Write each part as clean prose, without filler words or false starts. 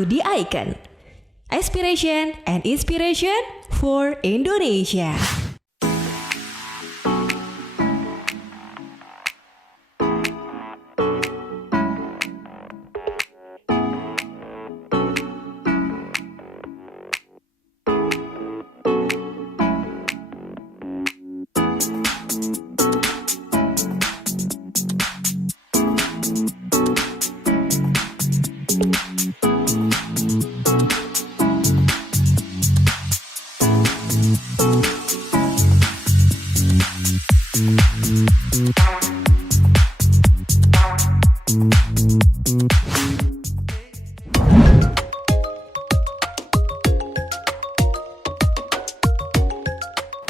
to the icon. Aspiration and inspiration for Indonesia.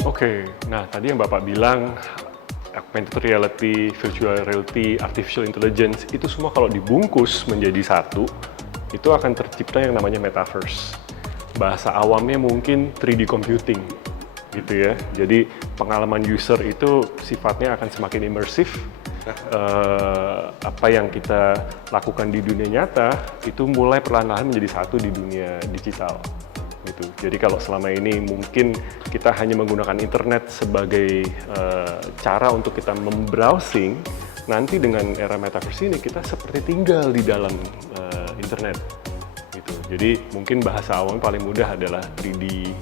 Oke, nah tadi yang Bapak bilang augmented reality, virtual reality, artificial intelligence itu semua kalau dibungkus menjadi satu, itu akan tercipta yang namanya metaverse. Bahasa awamnya mungkin 3D computing, gitu ya. Jadi pengalaman user itu sifatnya akan semakin imersif. Apa yang kita lakukan di dunia nyata itu mulai perlahan-lahan menjadi satu di dunia digital. Gitu. Jadi kalau selama ini mungkin kita hanya menggunakan internet sebagai cara untuk kita membrowsing, nanti dengan era metaverse ini kita seperti tinggal di dalam internet. Gitu. Jadi mungkin bahasa awam paling mudah adalah 3D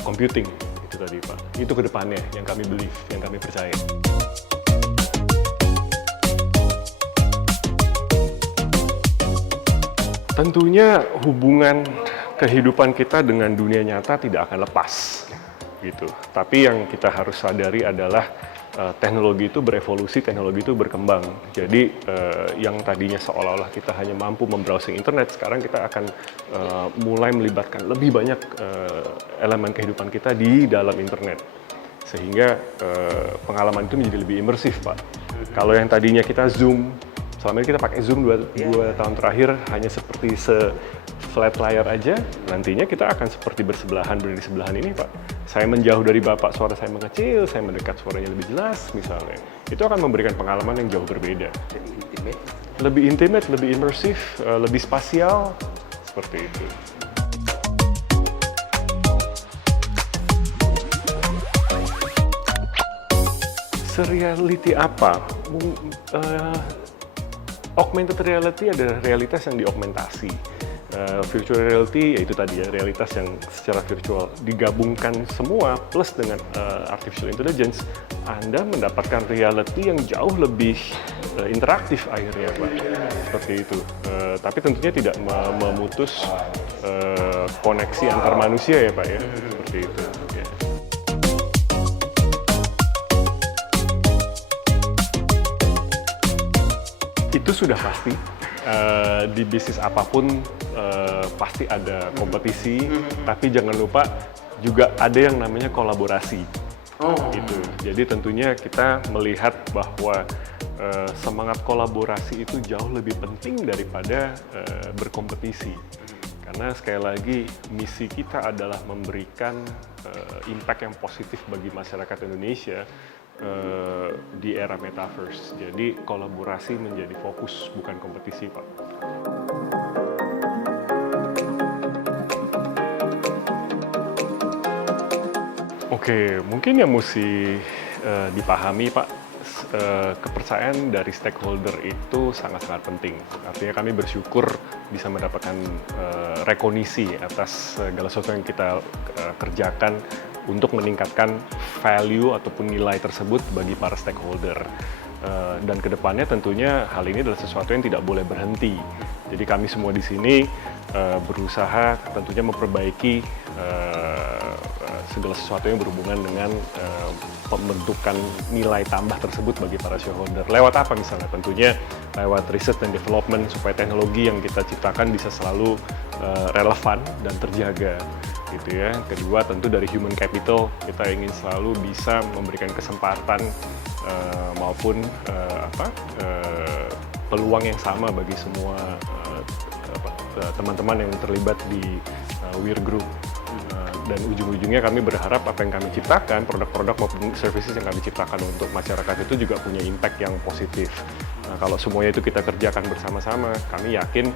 computing itu tadi Pak. Itu kedepannya yang kami believe, yang kami percaya. Tentunya hubungan kehidupan kita dengan dunia nyata tidak akan lepas, gitu. Tapi yang kita harus sadari adalah teknologi itu berevolusi, teknologi itu berkembang. Jadi yang tadinya seolah-olah kita hanya mampu membrowsing internet, sekarang kita akan mulai melibatkan lebih banyak elemen kehidupan kita di dalam internet. Sehingga pengalaman itu menjadi lebih imersif, Pak. Kalau yang tadinya kita Zoom, selama ini kita pakai Zoom 2 tahun terakhir hanya seperti flat layar aja, nantinya kita akan seperti bersebelahan, berdiri sebelahan ini Pak. Saya menjauh dari Bapak, suara saya mengecil, saya mendekat, suaranya lebih jelas misalnya. Itu akan memberikan pengalaman yang jauh berbeda. Lebih intimate, lebih imersif, lebih spasial, seperti itu. Seriality apa? Augmented reality adalah realitas yang diaugmentasi. Virtual reality yaitu tadi ya, realitas yang secara virtual digabungkan semua plus dengan artificial intelligence, Anda mendapatkan reality yang jauh lebih interaktif akhirnya Pak. Seperti itu. Tapi tentunya tidak memutus koneksi antar manusia ya Pak ya. Seperti itu. Ya. Itu sudah pasti. Di bisnis apapun pasti ada kompetisi, tapi jangan lupa juga ada yang namanya kolaborasi. Gitu. Jadi tentunya kita melihat bahwa semangat kolaborasi itu jauh lebih penting daripada berkompetisi. Karena sekali lagi misi kita adalah memberikan impact yang positif bagi masyarakat Indonesia di era metaverse. Jadi kolaborasi menjadi fokus, bukan kompetisi, Pak. Oke, mungkin yang mesti dipahami, Pak, kepercayaan dari stakeholder itu sangat-sangat penting. Artinya kami bersyukur bisa mendapatkan rekognisi atas segala sesuatu yang kita kerjakan untuk meningkatkan value ataupun nilai tersebut bagi para stakeholder. Dan kedepannya tentunya hal ini adalah sesuatu yang tidak boleh berhenti. Jadi kami semua di sini berusaha tentunya memperbaiki segala sesuatu yang berhubungan dengan pembentukan nilai tambah tersebut bagi para shareholder. Lewat apa misalnya? Tentunya lewat research dan development supaya teknologi yang kita ciptakan bisa selalu relevan dan terjaga. Gitu ya. Kedua tentu dari human capital kita ingin selalu bisa memberikan kesempatan maupun peluang yang sama bagi semua teman-teman yang terlibat di WIR Group. Dan ujung-ujungnya kami berharap apa yang kami ciptakan, produk-produk maupun services yang kami ciptakan untuk masyarakat itu juga punya impact yang positif. Nah, kalau semuanya itu kita kerjakan bersama-sama, kami yakin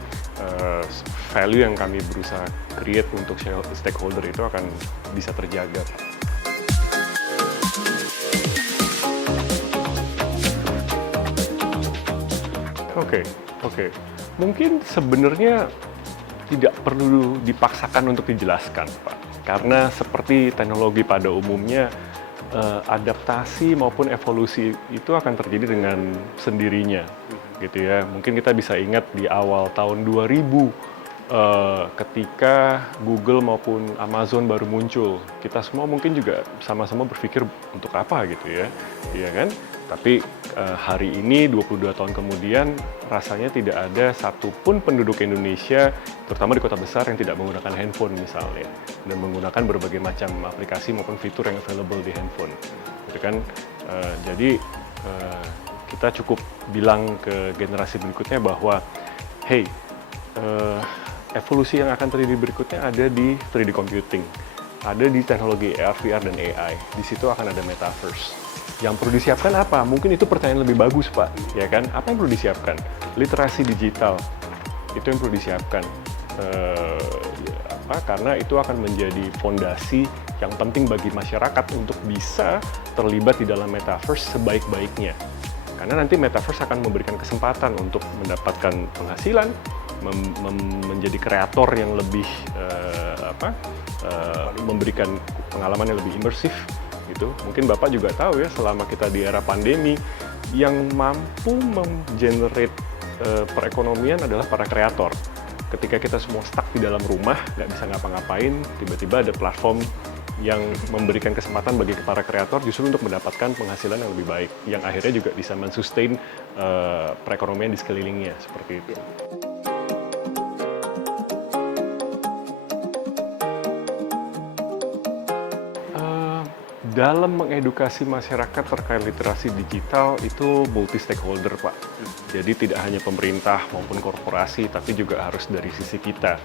value yang kami berusaha create untuk stakeholder itu akan bisa terjaga, Pak. Oke. Mungkin sebenarnya tidak perlu dipaksakan untuk dijelaskan, Pak. Karena seperti teknologi pada umumnya, adaptasi maupun evolusi itu akan terjadi dengan sendirinya, gitu ya. Mungkin kita bisa ingat di awal tahun 2000, ketika Google maupun Amazon baru muncul, kita semua mungkin juga sama-sama berpikir untuk apa gitu ya, iya kan? Tapi hari ini 22 tahun kemudian rasanya tidak ada satupun penduduk Indonesia, terutama di kota besar, yang tidak menggunakan handphone misalnya, dan menggunakan berbagai macam aplikasi maupun fitur yang available di handphone, gitu kan? Jadi kita cukup bilang ke generasi berikutnya bahwa, hey, evolusi yang akan terjadi berikutnya ada di 3D computing, ada di teknologi AR, VR, dan AI. Di situ akan ada metaverse. Yang perlu disiapkan apa? Mungkin itu pertanyaan lebih bagus, Pak. Ya kan? Apa yang perlu disiapkan? Literasi digital. Itu yang perlu disiapkan. Karena itu akan menjadi fondasi yang penting bagi masyarakat untuk bisa terlibat di dalam metaverse sebaik-baiknya. Karena nanti metaverse akan memberikan kesempatan untuk mendapatkan penghasilan, menjadi kreator yang lebih memberikan pengalaman yang lebih imersif gitu. Mungkin Bapak juga tahu ya, selama kita di era pandemi, yang mampu menggenerate perekonomian adalah para kreator. Ketika kita semua stuck di dalam rumah, nggak bisa ngapa-ngapain, tiba-tiba ada platform yang memberikan kesempatan bagi para kreator justru untuk mendapatkan penghasilan yang lebih baik, yang akhirnya juga bisa men-sustain perekonomian di sekelilingnya, seperti itu. Dalam mengedukasi masyarakat terkait literasi digital itu multi stakeholder, Pak. Jadi tidak hanya pemerintah maupun korporasi, tapi juga harus dari sisi kita.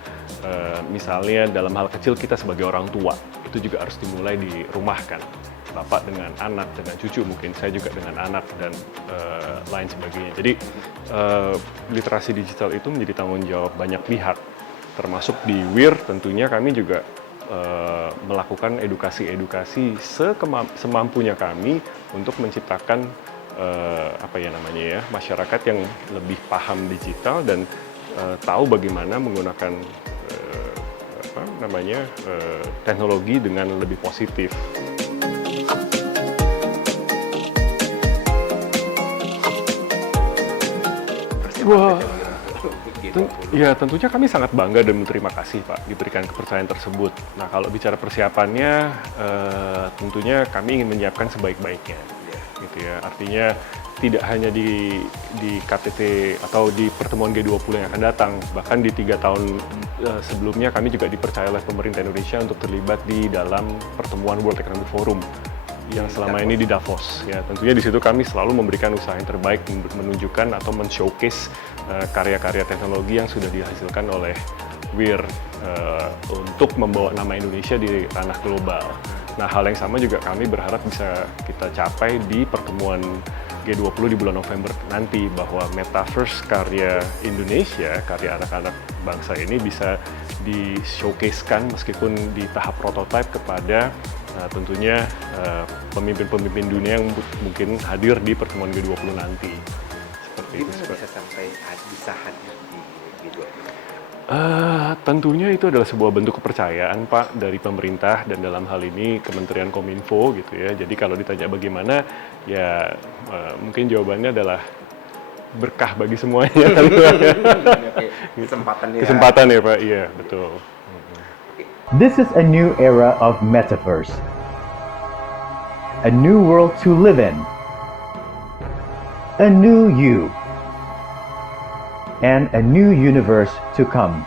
Misalnya dalam hal kecil kita sebagai orang tua, itu juga harus dimulai di rumah kan. Bapak dengan anak, dengan cucu mungkin, saya juga dengan anak, dan lain sebagainya. Jadi literasi digital itu menjadi tanggung jawab banyak pihak, termasuk di WIR tentunya kami juga melakukan edukasi semampunya kami untuk menciptakan masyarakat yang lebih paham digital dan tahu bagaimana menggunakan teknologi dengan lebih positif. Wah. Ya, tentunya kami sangat bangga dan berterima kasih, Pak, diberikan kepercayaan tersebut. Nah, kalau bicara persiapannya, tentunya kami ingin menyiapkan sebaik-baiknya, gitu ya. Artinya tidak hanya di KTT atau di pertemuan G20 yang akan datang, bahkan di 3 tahun sebelumnya kami juga dipercaya oleh pemerintah Indonesia untuk terlibat di dalam pertemuan World Economic Forum yang selama ini di Davos. Ya, tentunya di situ kami selalu memberikan usaha yang terbaik menunjukkan atau men-showcase karya-karya teknologi yang sudah dihasilkan oleh WIR untuk membawa nama Indonesia di ranah global. Nah, hal yang sama juga kami berharap bisa kita capai di pertemuan G20 di bulan November nanti, bahwa metaverse karya Indonesia, karya anak-anak bangsa ini bisa di-showcase-kan meskipun di tahap prototipe kepada tentunya pemimpin-pemimpin dunia yang mungkin hadir di pertemuan G20 nanti. Gimana bisa sampai bisa hadir di G20? Tentunya itu adalah sebuah bentuk kepercayaan, Pak, dari pemerintah dan dalam hal ini Kementerian Kominfo gitu ya. Jadi kalau ditanya bagaimana, ya mungkin jawabannya adalah berkah bagi semuanya. Kesempatan ya, Pak. Iya, betul. This is a new era of metaverse. A new world to live in. A new you. And a new universe to come.